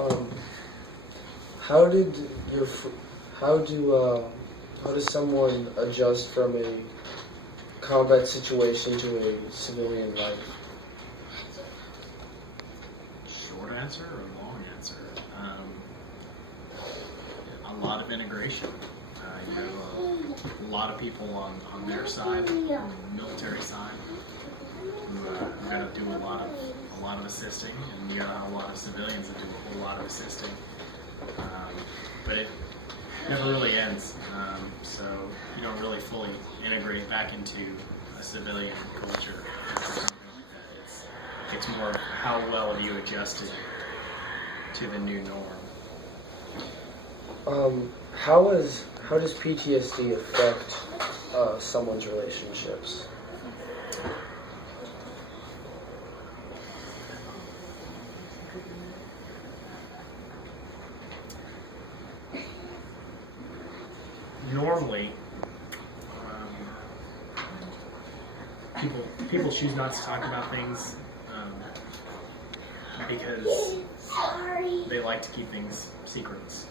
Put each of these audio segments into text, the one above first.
Um, how did your how do how does someone adjust from a combat situation to a civilian life? Short answer or long answer? A lot of integration. You have a lot of people on their side, on the military side, who got to do a lot of assisting, and you got a lot of civilians that do a whole lot of assisting. But it never really ends, so you don't really fully integrate back into a civilian culture. It's more of how well have you adjusted to the new norm. How does PTSD affect someone's relationships? Normally, people choose not to talk about things because they like to keep things secrets.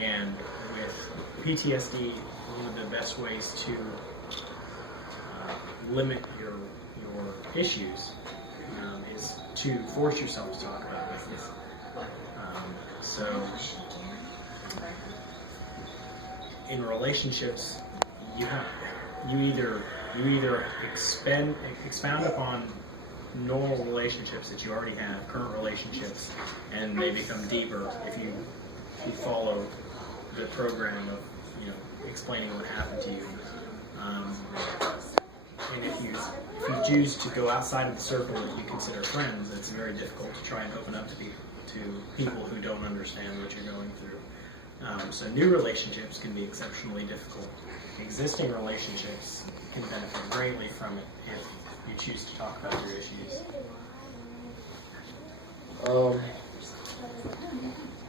And with PTSD, one of the best ways to limit your issues is to force yourself to talk about things. So in relationships, you either expound upon normal relationships that you already have, current relationships, and they become deeper if you follow the program of explaining what happened to you. And if you choose to go outside of the circle that you consider friends, it's very difficult to try and open up to people who don't understand what you're going through. So new relationships can be exceptionally difficult. Existing relationships can benefit greatly from it if you choose to talk about your issues.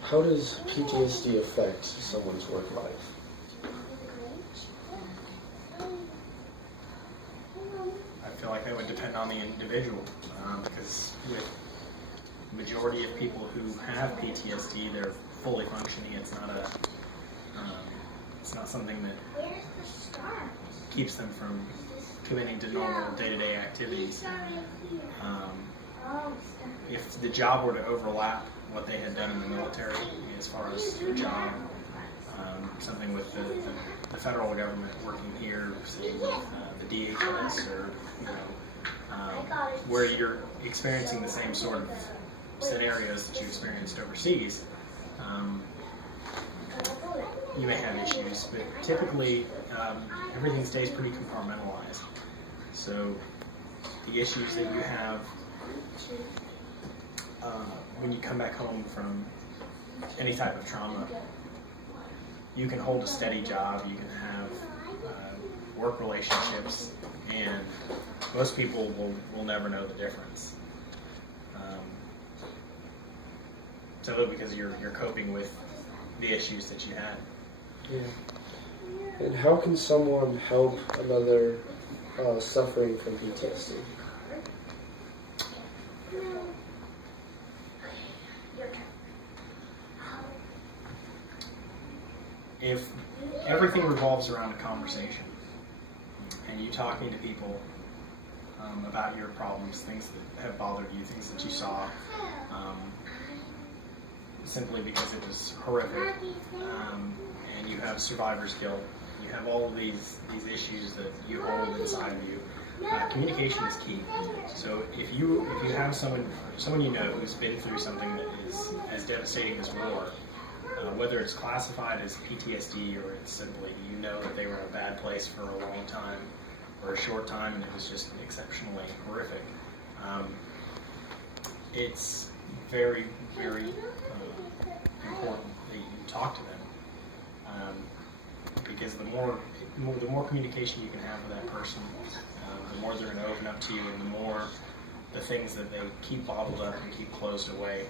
How does PTSD affect someone's work life? I feel like that would depend on the individual, because with the majority of people who have PTSD, they're fully functioning. It's not something that keeps them from committing to normal day-to-day activities. If the job were to overlap what they had done in the military, as far as the job, something with the federal government working here, say with the DHS, or where you're experiencing the same sort of scenarios that you experienced overseas, you may have issues, but typically everything stays pretty compartmentalized. So the issues that you have when you come back home from any type of trauma, you can hold a steady job, you can have work relationships, and most people will never know the difference. Simply because you're coping with the issues that you had. Yeah. And how can someone help another suffering from PTSD? If everything revolves around a conversation, and you talking to people about your problems, things that have bothered you, things that you saw, simply because it was horrific, and you have survivor's guilt, you have all of these issues that you hold inside of you. Communication is key. So if you have someone you know who's been through something that is as devastating as war, whether it's classified as PTSD or it's simply you know that they were in a bad place for a long time or a short time and it was just exceptionally horrific, it's very, very important that you talk to them, because the more communication you can have with that person, the more they're going to open up to you, and the more the things that they keep bottled up and keep closed away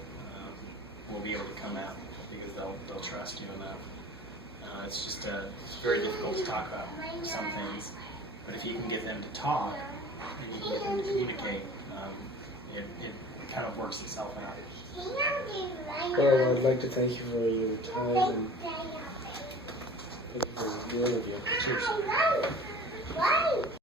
will be able to come out, because they'll trust you enough. It's very difficult to talk about some things, but if you can get them to talk and you can get them to communicate, it kind of works itself out. Well, I'd like to thank you for your time and thank you for the interview. Cheers.